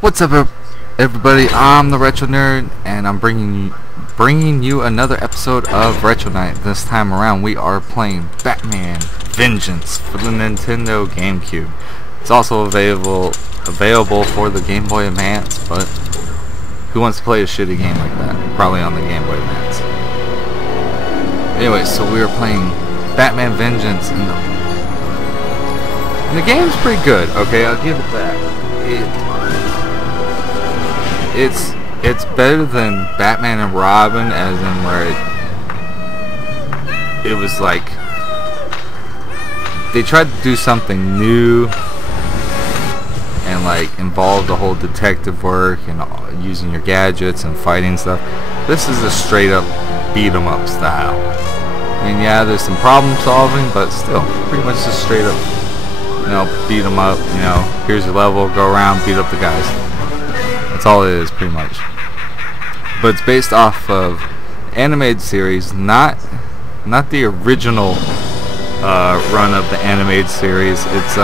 What's up, everybody? I'm the Retro Nerd, and I'm bringing you another episode of Retro Night. This time around, we are playing Batman Vengeance for the Nintendo Gamecube. It's also available for the Game Boy Advance, but who wants to play a shitty game like that? Probably on the Game Boy Advance. Anyway, so we are playing Batman Vengeance, and the game's pretty good. Okay, I'll give it that. It's better than Batman and Robin, as in where it was like they tried to do something new and like involve the whole detective work and using your gadgets and fighting stuff. This is a straight up beat 'em up style. I mean, yeah, there's some problem solving, but still pretty much just straight up, beat 'em up. Here's your level, go around, beat up the guys. That's all it is, pretty much. But it's based off of animated series, not the original run of the animated series. It's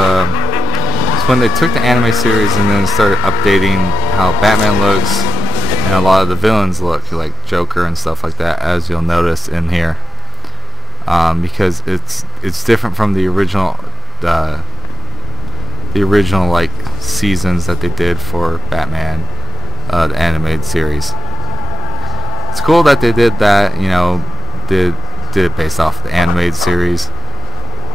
when they took the anime series and then started updating how Batman looks and a lot of the villains look, like Joker and stuff like that, as you'll notice in here. Because it's different from the original like seasons that they did for Batman, the animated series. It's cool that they did that, did it based off the animated series.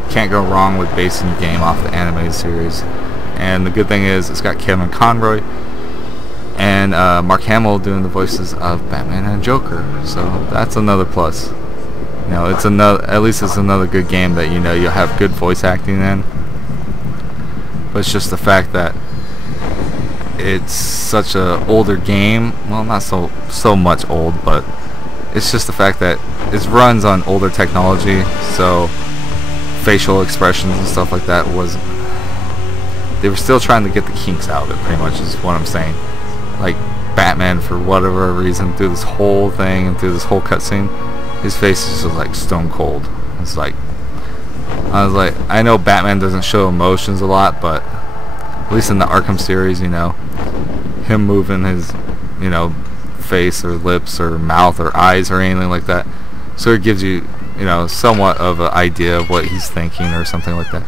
Can't go wrong with basing your game off the animated series. And the good thing is it's got Kevin Conroy and Mark Hamill doing the voices of Batman and Joker, so that's another plus. At least it's another good game that you'll have good voice acting in. But it's just the fact that it's such a older game. Well, not so much old, but it's just the fact that it runs on older technology, so facial expressions and stuff like that they were still trying to get the kinks out of it, pretty much is what I'm saying. Like Batman, for whatever reason, through this whole thing and through this whole cutscene, his face is just like stone cold. It's like, I was like, I know Batman doesn't show emotions a lot, but at least in the Arkham series, him moving his, face or lips or mouth or eyes or anything like that, so it gives you, somewhat of an idea of what he's thinking or something like that.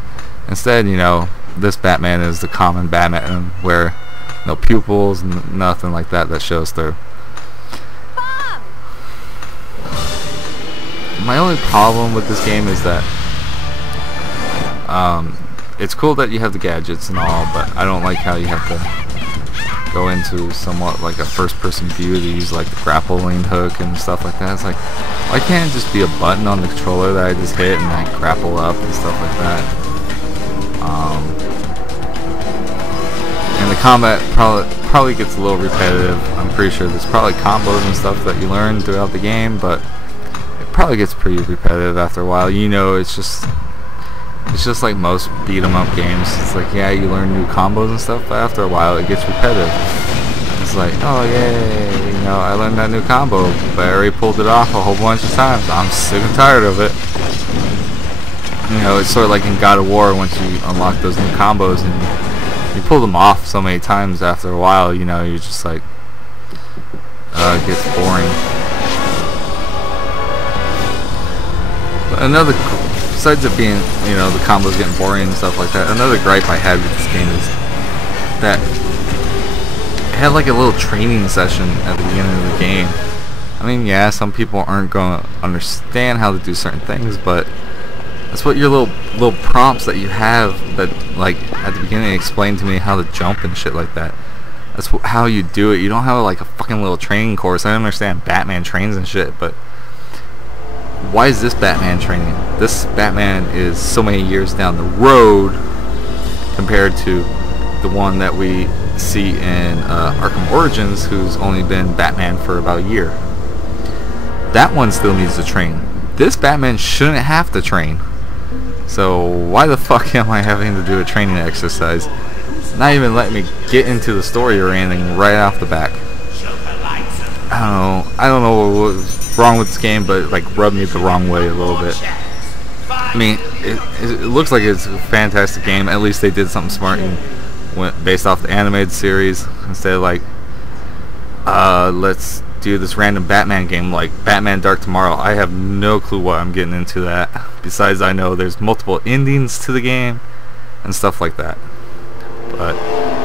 Instead, this Batman is the common Batman, where no pupils, nothing like that shows through. My only problem with this game is that it's cool that you have the gadgets and all, but I don't like how you have to go into somewhat like a first-person view to use like the grappling hook and stuff like that. It's like, why can't it just be a button on the controller that I just hit and I grapple up and stuff like that? And the combat probably gets a little repetitive. I'm pretty sure there's probably combos and stuff that you learn throughout the game, but it probably gets pretty repetitive after a while. It's just like most beat 'em up games. It's like, yeah, you learn new combos and stuff, but after a while it gets repetitive. It's like, oh yay, I learned that new combo, but I already pulled it off a whole bunch of times. I'm sick and tired of it. It's sort of like in God of War, once you unlock those new combos and you pull them off so many times, after a while, you're just like, it gets boring. But besides it being, the combos getting boring and stuff like that, another gripe I had with this game is that it had like a little training session at the beginning of the game. I mean, yeah, some people aren't going to understand how to do certain things, but that's what your little prompts that you have that, like, at the beginning explain to me how to jump and shit like that. That's how you do it. You don't have like a fucking little training course. I understand Batman trains and shit, but why is this Batman training? This Batman is so many years down the road compared to the one that we see in Arkham Origins, who's only been Batman for about a year. That one still needs to train. This Batman shouldn't have to train. So why the fuck am I having to do a training exercise? Not even letting me get into the story or anything right off the back. I don't know what's wrong with this game, but like rubbed me the wrong way a little bit. I mean, it looks like it's a fantastic game. At least they did something smart and went based off the animated series instead of like, let's do this random Batman game like Batman Dark Tomorrow. I have no clue what I'm getting into that. Besides, I know there's multiple endings to the game and stuff like that. But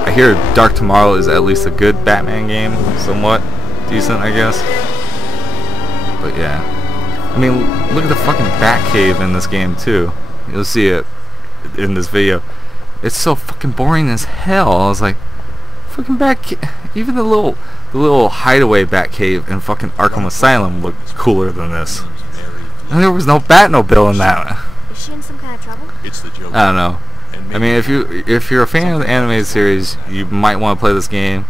I hear Dark Tomorrow is at least a good Batman game, somewhat decent, I guess. But yeah, I mean, look at the fucking Batcave in this game too. You'll see it in this video. It's so fucking boring as hell. I was like, fucking Batcave. Even the little hideaway Batcave in fucking Arkham Asylum looked cooler than this. And there was no Batmobile in that. Is she in some kind of trouble? I don't know. I mean, if you're a fan of the animated series, you might want to play this game.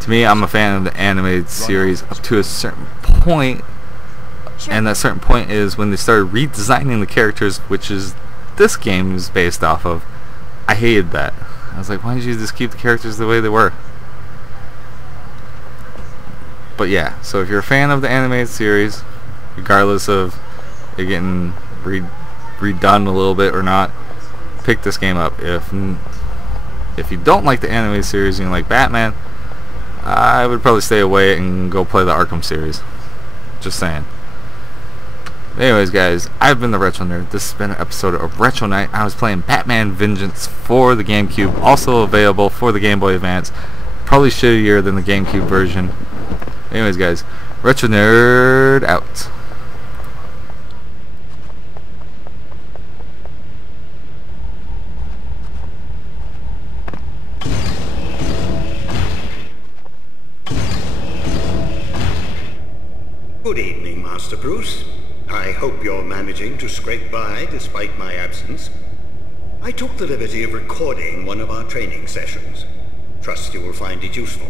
To me, I'm a fan of the animated series up to a certain point, and that certain point is when they started redesigning the characters, which is this game is based off of. I hated that. I was like, why didn't you just keep the characters the way they were? But yeah, so if you're a fan of the animated series, regardless of it getting redone a little bit or not, pick this game up. If you don't like the animated series and you like Batman, I would probably stay away and go play the Arkham series. Just saying. Anyways, guys, I've been the Retro Nerd. This has been an episode of Retro Night. I was playing Batman Vengeance for the GameCube, also available for the Game Boy Advance. Probably shittier than the GameCube version. Anyways, guys, Retro Nerd out. Good evening, Master Bruce. I hope you're managing to scrape by despite my absence. I took the liberty of recording one of our training sessions. Trust you will find it useful.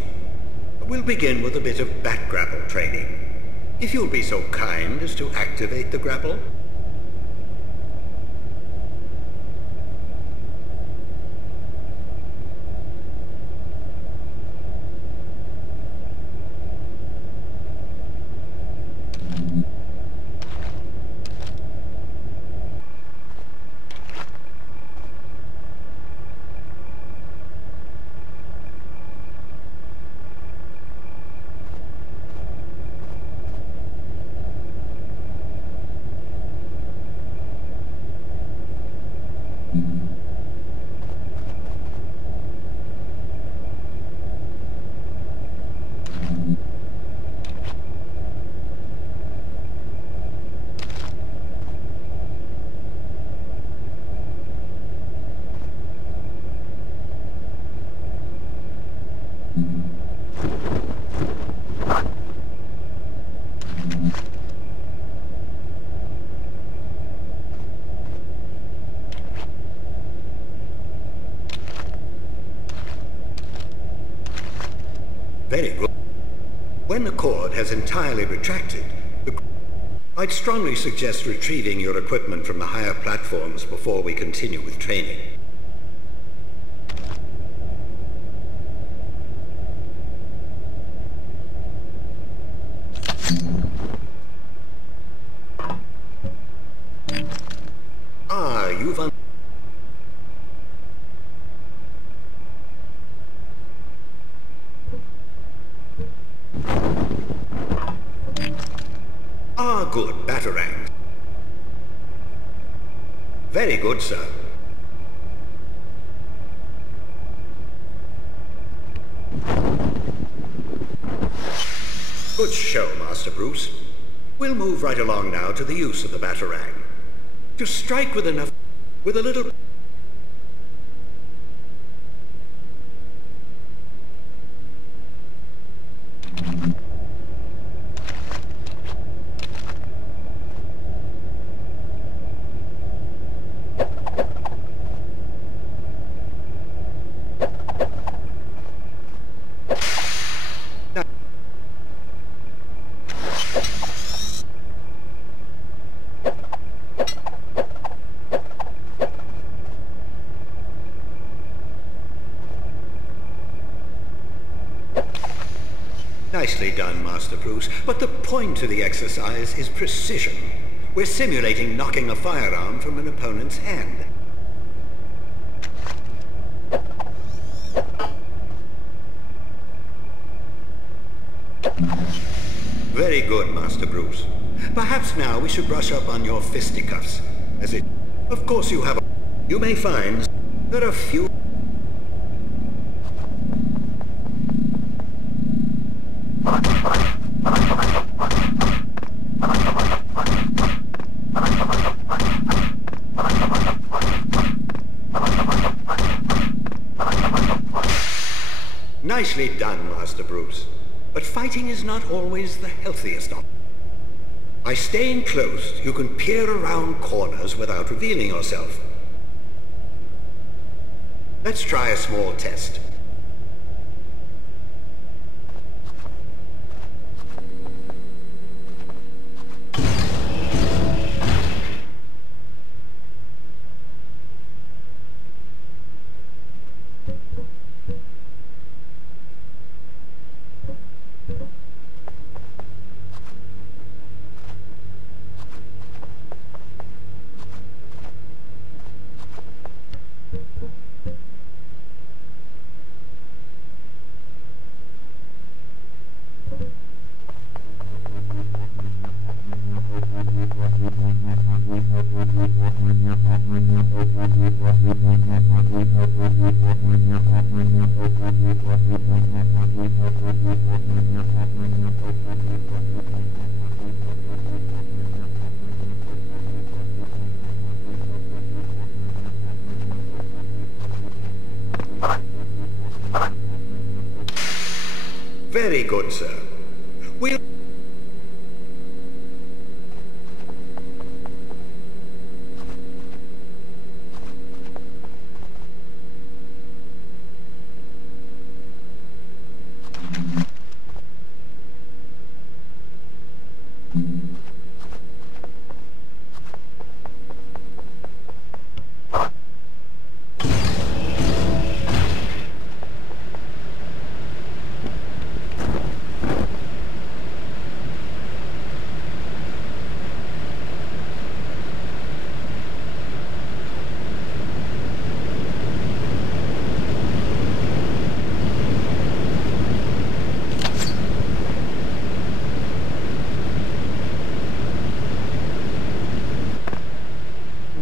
We'll begin with a bit of bat grapple training. If you'll be so kind as to activate the grapple. Very good. When the cord has entirely retracted, I'd strongly suggest retrieving your equipment from the higher platforms before we continue with training. You've good, Batarang. Very good, sir. Good show, Master Bruce. We'll move right along now to the use of the Batarang. To strike with a little... Nicely done, Master Bruce, but the point of the exercise is precision. We're simulating knocking a firearm from an opponent's hand. Very good, Master Bruce. Perhaps now we should brush up on your fisticuffs. Of course you have You may find there are few... Nicely done, Master Bruce. But fighting is not always the healthiest option. By staying close, you can peer around corners without revealing yourself. Let's try a small test. Very good, sir. We'll...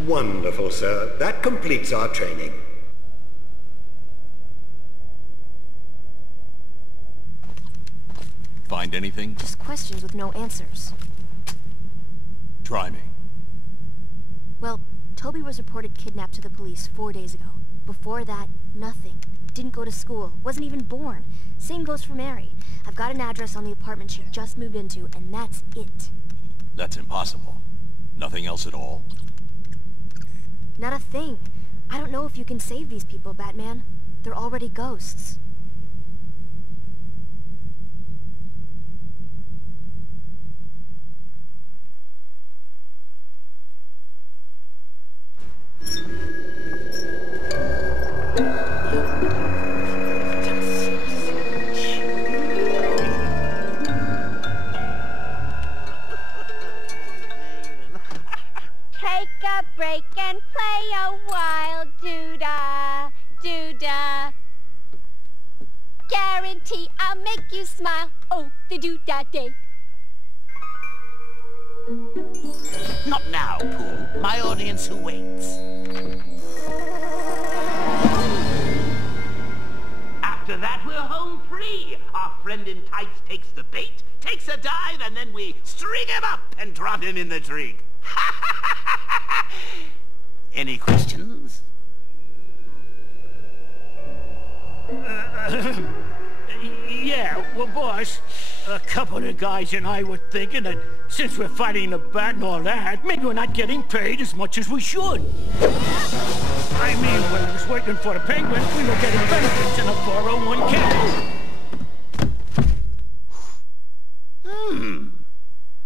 Wonderful, sir. That completes our training. Find anything? Just questions with no answers. Try me. Well, Toby was reported kidnapped to the police 4 days ago. Before that, nothing. Didn't go to school. Wasn't even born. Same goes for Mary. I've got an address on the apartment she just moved into, and that's it. That's impossible. Nothing else at all? Not a thing. I don't know if you can save these people, Batman. They're already ghosts. Take a break and play a while, doo-dah, doo-dah. Guarantee I'll make you smile, oh, the doo-dah day. Not now, Pooh. My audience who waits. After that, we're home free. Our friend in tights takes the bait, takes a dive, and then we string him up and drop him in the trig. Any questions? Yeah, well, boss, a couple of the guys and I were thinking that since we're fighting the bat and all that, maybe we're not getting paid as much as we should. I mean, when I was working for the Penguin, we were getting benefits in a 401k.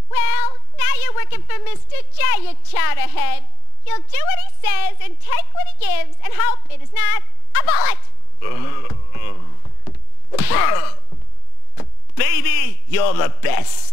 Well, now you're working for Mr. J, you chowderhead. You'll do what he says and take what he gives and hope it is not a bullet! Baby, you're the best.